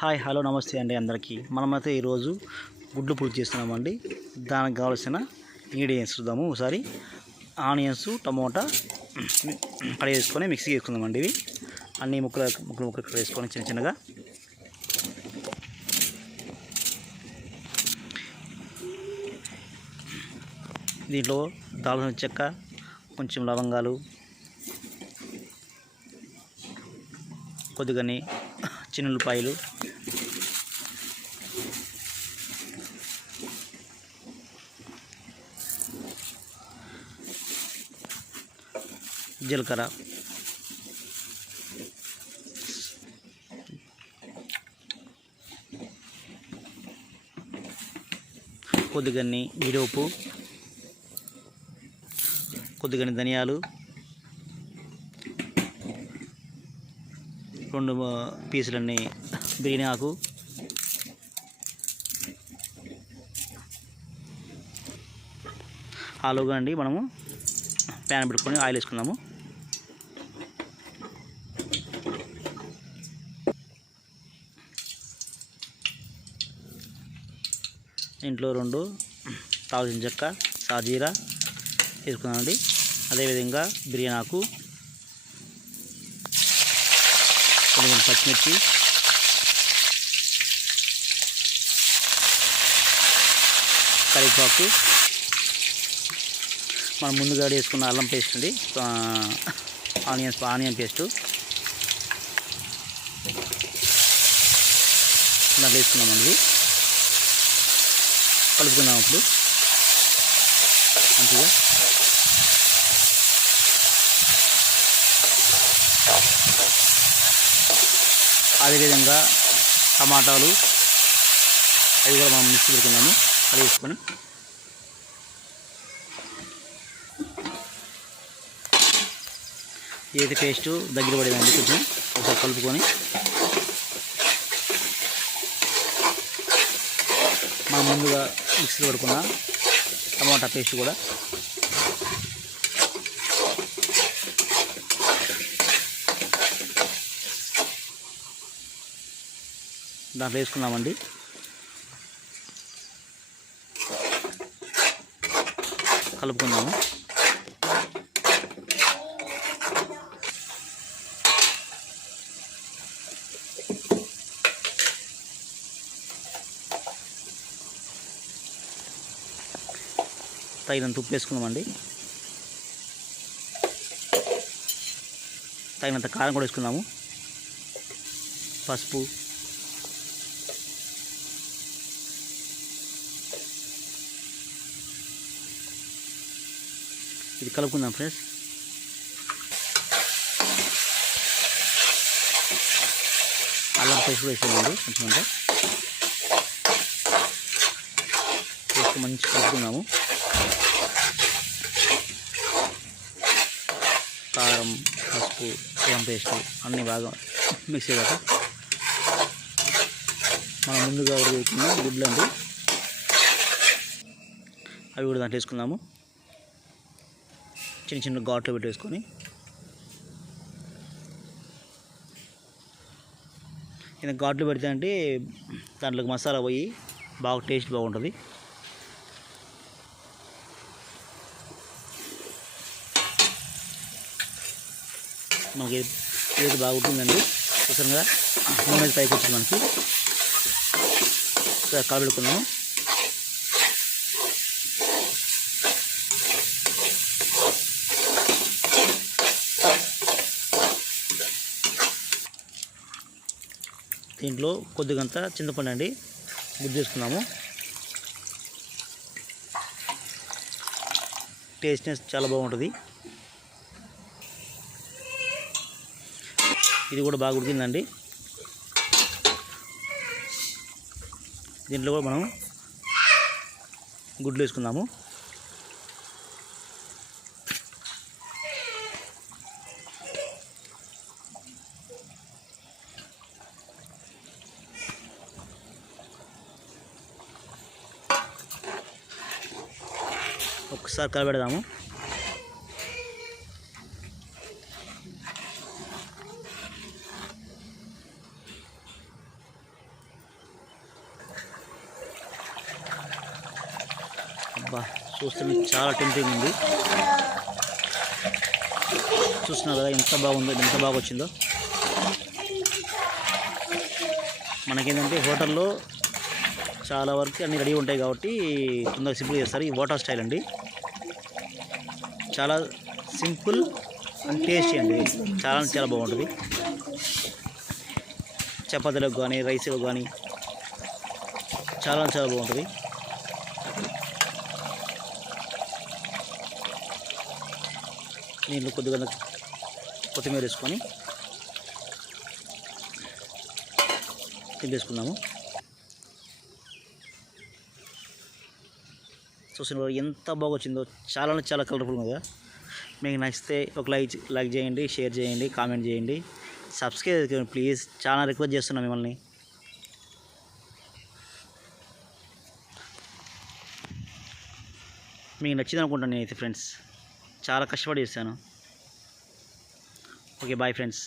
Hi hello నమస్తే అండి అందరికీ. మనమైతే ఈరోజు గుడ్లు పులుసు చేస్తున్నామండి. దానికి కావాల్సిన ఇంగ్రీడియంట్స్ చూద్దాము ఒకసారి. ఆనియన్స్, టమోటా కట్ చేసుకొని మిక్సీ వేసుకుందామండి. ఇవి అన్ని ముక్కలు కట్ వేసుకొని చిన్న చిన్నగా. దీంట్లో దాల్చిన చెక్క, కొంచెం లవంగాలు, కొద్దిగాని చిన్నులపాయలు, జీలకర్ర, కొద్దిగన్ని జీడిపప్పు, కొద్దిగన్ని ధనియాలు, 2 పీసులన్నీ బిర్యానీ ఆకు, ఆలుగా అండి. మనము ప్యాన్ పెట్టుకొని ఆయిల్ వేసుకుందాము. ఇంట్లో 2 దాల్చిన చెక్క, సాజీరా వేసుకుందామండి. అదేవిధంగా బిర్యానీ ఆకు, కొన్ని పచ్చిమిర్చి, కరివేపాకు, మనం ముందుగా వేసుకున్న అల్లం పేస్ట్ అండి, ఆనియన్ పేస్టు దాంట్లో వేసుకున్నామండి. కలుపుకుందాం ఇప్పుడు మంచిగా. అదేవిధంగా టమాటాలు అవి కూడా మనం మిక్సీ పెట్టుకుందాము. అది వేసుకొని ఏది పేస్టు దగ్గర పడేదండి, కొంచెం ఒకసారి కలుపుకొని మనం ముందుగా మిక్సీ పడుకున్న టమాటా పేస్ట్ కూడా దాంట్లో వేసుకున్నామండి. కలుపుకుందాము. తగినంత ఉప్పు వేసుకుందామండి. తగినంత కారం కూడా వేసుకుందాము. పసుపు, ఇది కలుపుకుందాం ఫ్రెండ్స్. అల్లం పేస్ట్ కూడా వేసేయండి కొంచెం అంతా వేసి మంచిగా కలుపుకుందాము. కారం, పసుపు, అల్లం పేస్ట్ అన్నీ బాగా మిక్స్ అయ్యాక మనం ముందుగా ఉడకబెట్టుకున్న గుడ్లు అండి, అవి కూడా దాంట్లో వేసుకుందాము. చిన్న చిన్న ఘాట్లు పెట్టేసుకొని ఇలా ఘాట్లు పెడితే అంటే దాంట్లోకి మసాలా పోయి బాగా టేస్ట్ బాగుంటుంది. మనకి ఏది బాగుంటుందండి. చూసారుగా నూనె పైకి వచ్చింది మనకి. కలబెట్టుకున్నాము. దీంట్లో కొద్దిగంత చింతపండు అండి గుజ్జు చేసుకున్నాము. టేస్ట్నెస్ చాలా బాగుంటుంది. ఇది కూడా బాగా ఉడికిందండి. దీంట్లో కూడా మనం గుడ్లు వేసుకుందాము. ఒకసారి కలబెడదాము. బా చూస్తుంటే చాలా టెంప్టింగ్ ఉంది. చూస్తున్నారు కదా ఎంత బాగుందో, ఎంత బాగా వచ్చిందో. మనకేంటంటే హోటల్లో చాలా వరకు అన్నీ రెడీ ఉంటాయి కాబట్టి తొందరగా సింపుల్ చేస్తారు. ఈ వాటర్ స్టైల్ అండి, చాలా సింపుల్ అండ్ టేస్టీ అండి. చాలా చాలా బాగుంటుంది. చపాతీలకు కానీ రైస్లకు కానీ చాలా చాలా బాగుంటుంది. దీంట్లో కొద్దిగా కొత్తిమీర వేసుకొని తిప్పేసుకున్నాము. చూసిన ఎంత బాగా వచ్చిందో, చాలా చాలా కలర్ఫుల్గా ఉందా. మీకు నచ్చితే ఒక లైక్ చేయండి, షేర్ చేయండి, కామెంట్ చేయండి, సబ్స్క్రైబ్ చేయండి ప్లీజ్. చాలా రిక్వెస్ట్ చేస్తున్నాం మిమ్మల్ని. మీకు నచ్చింది అనుకుంటాను నేనైతే ఫ్రెండ్స్. చాలా కష్టపడి చేశాను. Okay bye friends.